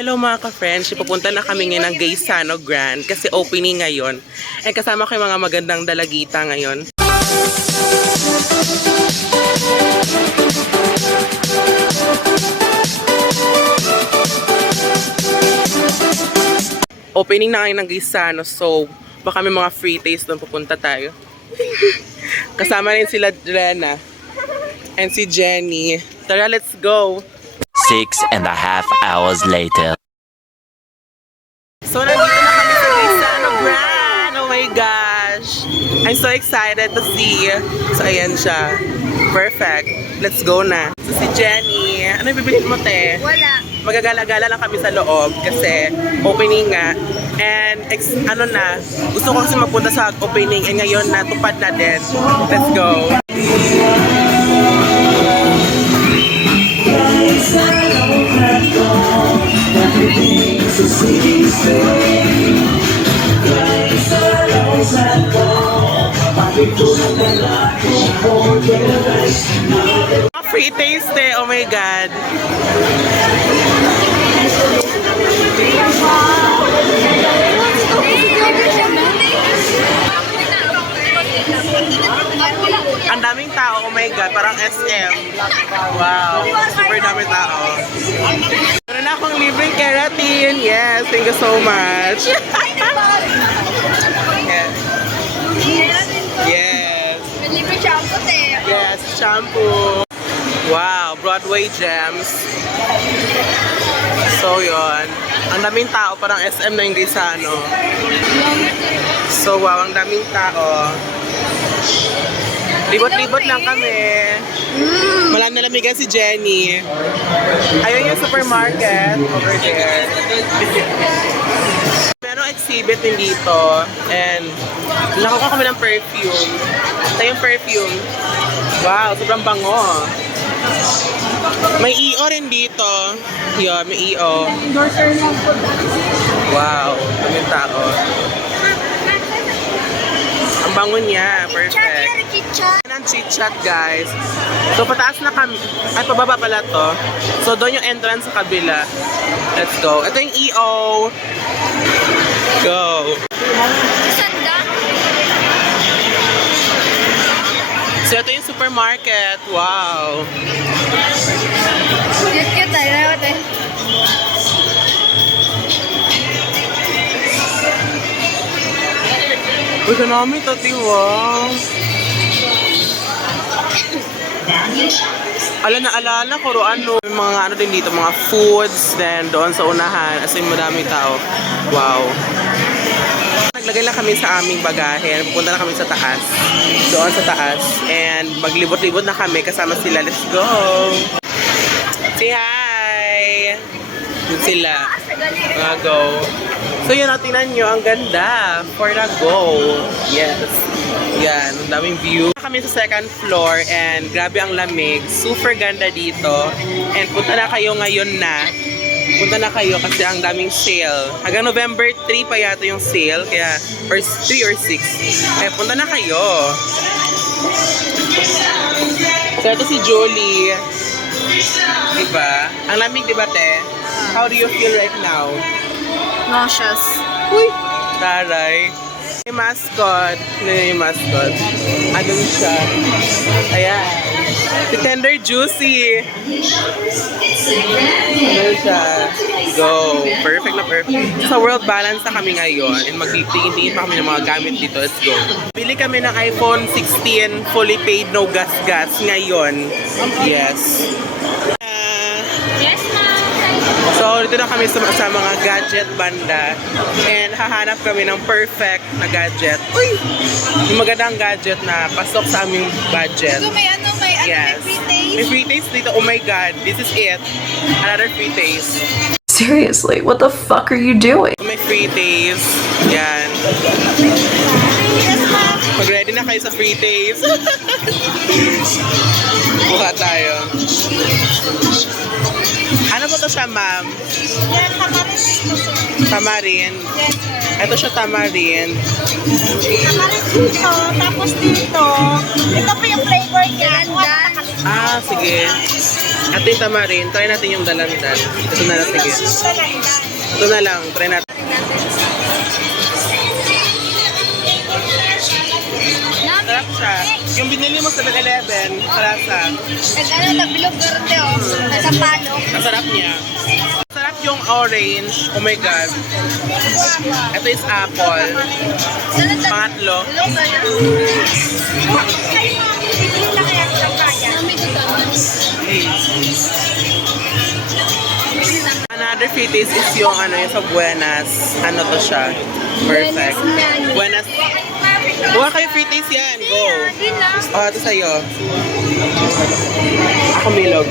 Hello mga ka-friends, pupunta na kami ngayon ng Gaisano Grand kasi opening ngayon. And kasama ko yung mga magandang dalagita ngayon. Opening na ngayon ng Gaisano, so baka may mga free taste doon pupunta tayo. Kasama rin sila Rena and si Jenny. Tara, let's go! 6.5 hours later. So, nandito na kami sa Gaisano Grand! Oh my gosh! I'm so excited to see. So, ayan siya. Perfect. Let's go na. So, si Jenny. Ano yung bibilhin mo, te? Wala. Magagala-gala lang kami sa loob kasi opening nga. And, ano na, gusto ko kasi magpunta sa opening and ngayon natupad na din. Let's go! Free taste eh, oh my god. Ang daming tao, oh my god, parang SM. Wow, super daming tao. Meron na akong libreng keratin. Yes, thank you so much. Yes. Libre shampoo, te. Yes, shampoo. Wow, Broadway Gems. So yun, ang daming tao, parang SM na yung Gaisano. So wow, ang daming tao. Libot-libot lang kami. Wala nalamigan si Jenny. Ayun yung supermarket over there. Merong exhibit din dito. And nakuha kami ng perfume. Ito yung perfume. Wow, sobrang bango. May EO rin dito. Yun, may EO. Wow, daming tao. Ang bango niya. Perfect. Ang chit-chat, guys. So, pataas na kami. Ay, pababa pala to. So, doon yung entrance sa kabila. Let's go. Ito yung EO. Go. Sanda. So, ito yung supermarket. Wow. Cute tayo, te. Uy, kanami ito, wow. Alala ko ano, mga ano din dito, mga foods, then doon sa unahan, as in madami tao. Wow. Naglagay lang kami sa aming bagahe, pupunta na kami sa taas, doon sa taas, and maglibot-libot na kami kasama sila. Let's go! Say hi! Yun sila. Mga go. So yun, tingnan nyo, ang ganda for the go. Yes. Yan, ang daming view. Kami sa second floor and grabe ang lamig. Super ganda dito. And punta na kayo ngayon na. Punta na kayo kasi ang daming sale. Hanggang November 3 pa yata yung sale. Kaya, or 3 or 6. Kaya punta na kayo. So ito si Julie. Diba? Ang lamig, diba, te? How do you feel right now? Nauseous. Uy! Taray. Yung mascot. Yung mascot. Anong siya? Ayan. Si Tender Juicy. Ano siya? Go. Perfect na perfect. Sa World Balance na kami ngayon. And magtitingin-tingin pa kami ng mga gamit dito. Let's go. Bili kami ng iPhone 16 fully paid, no gas-gas ngayon. Yes. Yes, ma'am. So, dito na kami sa mga gadget banda. And hahanap kami ng perfect na gadget. Uy! Yung magandang gadget na pasok sa aming budget. So, may Yes. may free taste? May free taste dito. Oh my God. This is it. Another free taste. Seriously, what the fuck are you doing? So, may free taste. Yan. Yes, ma'am. Mag-ready na kayo sa free taste. Buka tayo. Ano ba to siya, ma'am? Yan, tamarin dito. Tamarin. Yes, sir. Ito siya tamarin. Tamarin dito, tapos dito. Ito po yung flavor niya. Ah, sige. At yung tamarin, try natin yung dalandan. Ito na lang, sige. Ito na lang, try natin. Sarap siya. Yung binili mo sa 7-Eleven, kalasa. Nagbilog garon de oh. Nasa palo. Ang sarap niya. Sarap yung orange. Oh my God. Ito is apple. Pangatlo. Another fitties is yung ano yung sa Buenas. Ano to siya? Perfect. Buenas. Buha kayo fitties yan. Go. Oh, ito sa'yo. Ako milog.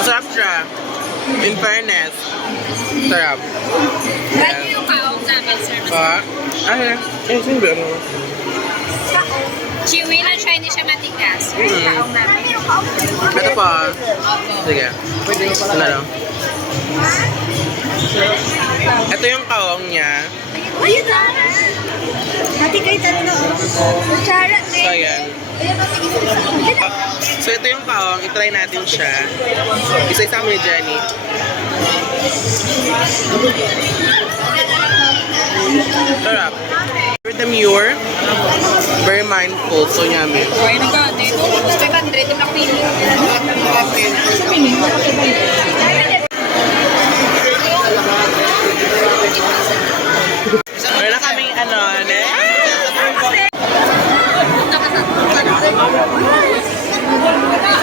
Masarap siya. In fairness. Sarap. Ano yung kaong namin, sir? Ano? Sino ba? Chewy na siya, hindi siya matigas. Yung kaong namin. Ito pa. Sige. Ano lang? Ito yung kaong niya. Ayun na. Hati kayo tatlo. Charot eh. So, ayan. So, ito yung kaong. I-try natin siya. Isa-isa mo ni Jenny. Sarap. Very demure. Very mindful. So, yummy. Ay, nagkati. 500 yung nakpili. Meron na kaming ano,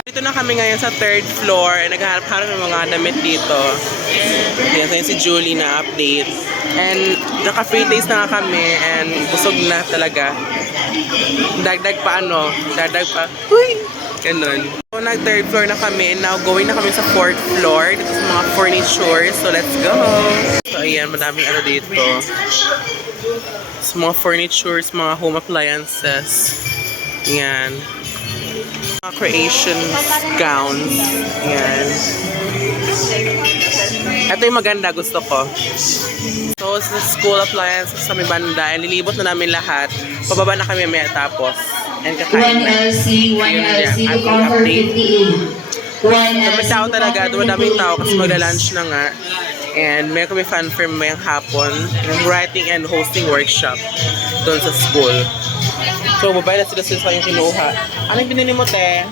Dito na kami ngayon sa 3rd floor. Naghahanap-hanap ng mga damit dito. Yan, si Julie na update. And naka-free taste na nga kami and busog na talaga. Dagdag pa ano, dagdag pa. Uy! Ganun. So, nag-3rd floor na kami and now going na kami sa 4th floor. Dito sa mga furniture. So, let's go! So, ayan, madaming ano dito. Sa mga furnitures, mga home appliances. Yan. Mga creation gowns. Yan. Ito yung maganda, gusto ko. So, sa school appliances sa may banda, nilibot na namin lahat. Pababa na kami may tapos. And kakain na. Ayun yan, ating update. May tao talaga, dumadaming tao kasi magla-lunch na nga. And may kami fan firm mayang hapon ng writing and hosting workshop doon sa school. So, babayad na sila sa kanyang kinuha. Ano yung binili mo, te?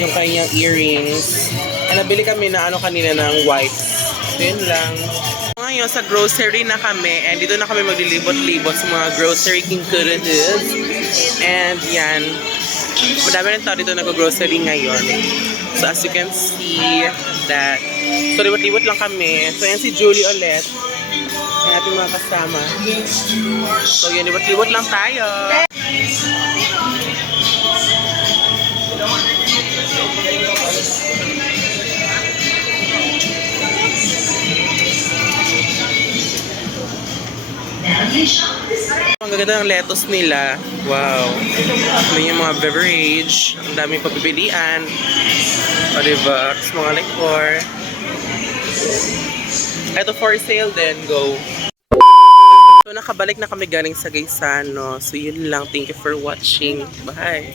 Yung kanyang earrings. And nabili kami na ano kanina ng wipes. So, yun lang. Ngayon, sa grocery na kami. And dito na kami maglilibot-libot sa mga grocery kinkuradas. And yan. Madami rin tao dito nag-grocery ngayon. So, as you can see that. So, libot-libot lang kami. So, yan si Julie ulit. Ang ating mga kasama. So, yan. Libot-libot lang tayo. Ang gaganda ng lettuce nila. Wow. Ano yung mga beverage. Ang daming pagpipilian. O diba? Tapos mga liquor. Ito for sale din. Go. So nakabalik na kami galing sa Gaisano. So yun lang. Thank you for watching. Bye.